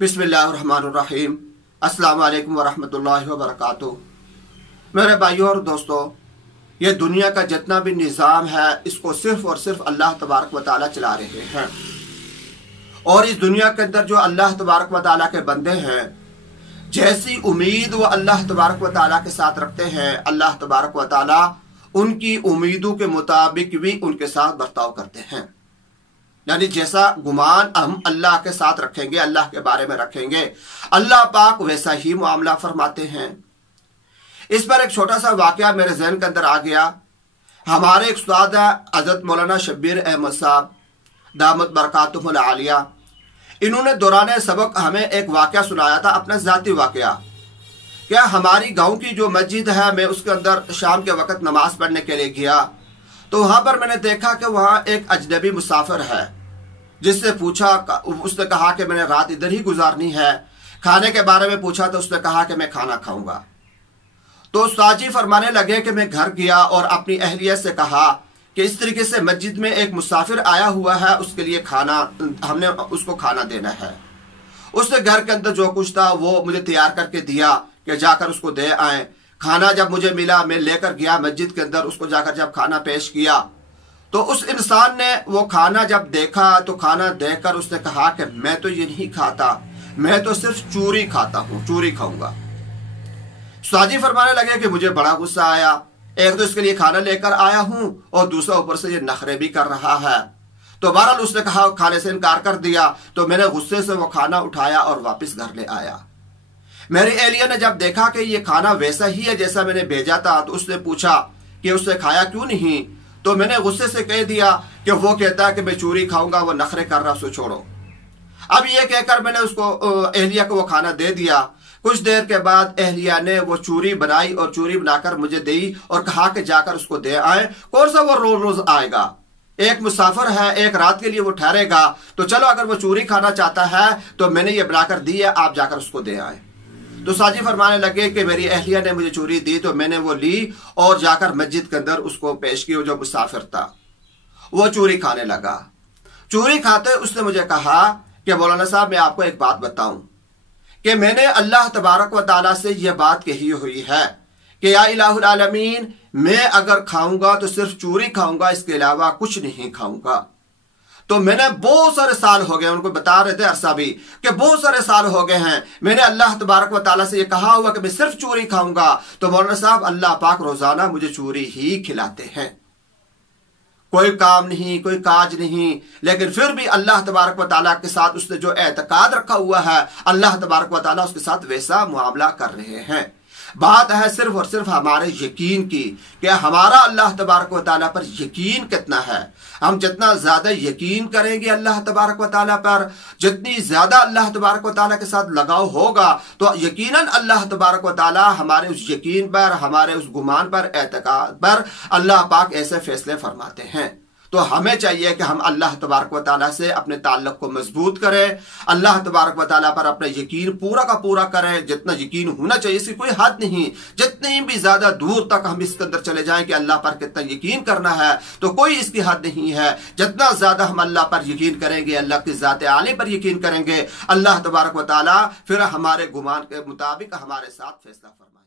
बिस्मिल्लाहिर्रहमानिर्रहीम। अस्सलाम वालेकुम वरहमतुल्लाहि वबरकातुहू। मेरे भाइयों और दोस्तों, ये दुनिया का जितना भी निज़ाम है इसको सिर्फ और सिर्फ अल्लाह तबारक व तआला चला रहे हैं। और इस दुनिया के अंदर जो अल्लाह तबारक व तआला के बंदे हैं, जैसी उम्मीद वो अल्लाह तबारक व तआला के साथ रखते हैं, अल्लाह तबारक व तआला उनकी उम्मीदों के मुताबिक भी उनके साथ बर्ताव करते हैं। यानी जैसा गुमान हम अल्लाह के साथ रखेंगे, अल्लाह के बारे में रखेंगे, अल्लाह पाक वैसा ही मामला फरमाते हैं। इस पर एक छोटा सा वाकया मेरे जहन के अंदर आ गया। हमारे एक उस्ताद हज़रत मौलाना शब्बीर अहमद साहब दामत बरकातुहुल आलिया, इन्होंने दौरान सबक हमें एक वाकया सुनाया था, अपना ज़ाती वाकया। क्या हमारी गांव की जो मस्जिद है, मैं उसके अंदर शाम के वक्त नमाज पढ़ने के लिए गया, तो वहां पर मैंने देखा कि वहां एक अजनबी मुसाफिर है। जिससे पूछा, उसने कहा कि मैंने रात इधर ही गुजारनी है। खाने के बारे में पूछा तो उसने कहा कि मैं खाना खाऊंगा। तो उस्ताद जी फरमाने लगे कि मैं घर गया और अपनी अहलिया से कहा कि इस तरीके से मस्जिद में एक मुसाफिर आया हुआ है, उसके लिए खाना, हमने उसको खाना देना है। उसने घर के अंदर जो कुछ था वो मुझे तैयार करके दिया कि जाकर उसको दे आए। खाना जब मुझे मिला, मैं लेकर गया मस्जिद के अंदर, उसको जाकर जब खाना पेश किया तो उस इंसान ने वो खाना जब देखा तो खाना देखकर उसने कहा कि मैं तो ये नहीं खाता, मैं तो सिर्फ चूरी खाता हूँ, चूरी खाऊंगा। साजी फरमाने लगे कि मुझे बड़ा गुस्सा आया। एक तो इसके लिए खाना लेकर आया हूँ और दूसरा ऊपर से ये नखरे भी कर रहा है। तो बहरहाल उसने कहा, खाने से इनकार कर दिया। तो मैंने गुस्से से वो खाना उठाया और वापस घर ले आया। मेरी एलिया ने जब देखा कि ये खाना वैसा ही है जैसा मैंने भेजा था, तो उसने पूछा कि उसने खाया क्यों नहीं। तो मैंने गुस्से से कह दिया कि वो कहता है कि मैं चूरी खाऊंगा, वो नखरे कर रहा, उसको छोड़ो। अब ये कहकर मैंने उसको, एहलिया को वो खाना दे दिया। कुछ देर के बाद एहलिया ने वो चूरी बनाई और चूरी बनाकर मुझे दी और कहा कि जाकर उसको दे आए। कौन सा वो रोज रोज आएगा, एक मुसाफिर है, एक रात के लिए वो ठहरेगा, तो चलो अगर वो चूरी खाना चाहता है तो मैंने ये बनाकर दी है, आप जाकर उसको दे आए। तो साजी फरमाने लगे कि मेरी अहलिया ने मुझे चूरी दी तो मैंने वो ली और जाकर मस्जिद के अंदर उसको पेश की। जो मुसाफिर था वो चूरी खाने लगा। चूरी खाते उसने मुझे कहा कि मौलाना साहब, मैं आपको एक बात बताऊं कि मैंने अल्लाह तबारक व तआला से यह बात कही हुई है कि या इलाहुल आलमीन, मैं अगर खाऊंगा तो सिर्फ चूरी खाऊंगा, इसके अलावा कुछ नहीं खाऊंगा। तो मैंने बहुत सारे साल हो गए, उनको बता रहे थे अरसा भी कि बहुत सारे साल हो गए हैं, मैंने अल्लाह तबारक व तआला से ये कहा हुआ कि मैं सिर्फ चूरी खाऊंगा। तो मौलाना साहब, अल्लाह पाक रोजाना मुझे चूरी ही खिलाते हैं, कोई काम नहीं, कोई काज नहीं, लेकिन फिर भी अल्लाह तबारक व तआला के साथ उसने जो एतकाद रखा हुआ है, अल्लाह तबारक व तआला उसके साथ वैसा मुआमला कर रहे हैं। बात है सिर्फ और सिर्फ हमारे यकीन की कि हमारा अल्लाह तबारक व तआला पर यकीन कितना है। हम जितना ज्यादा यकीन करेंगे अल्लाह तबारक व तआला पर, जितनी ज्यादा अल्लाह तबारक व तआला के साथ लगाव होगा, तो यकीनन अल्लाह तबारक व तआला हमारे उस यकीन पर, हमारे उस गुमान पर, एतकाद पर अल्लाह पाक ऐसे फैसले फरमाते हैं। तो हमें चाहिए कि हम अल्लाह तबारक व तआला से अपने ताल्लुक को मजबूत करें, अल्लाह तबारक व तआला पर अपना यकीन पूरा का पूरा करें। जितना यकीन होना चाहिए, इसकी कोई हद नहीं। जितनी भी ज्यादा दूर तक हम इसके अंदर चले जाएं कि अल्लाह पर कितना यकीन करना है, तो कोई इसकी हद नहीं है। जितना ज्यादा हम अल्लाह पर यकीन करेंगे, अल्लाह की ज़ात आली पर यकीन करेंगे, अल्लाह तबारक व तआला फिर हमारे गुमान के मुताबिक हमारे साथ फैसला फरमाएगा।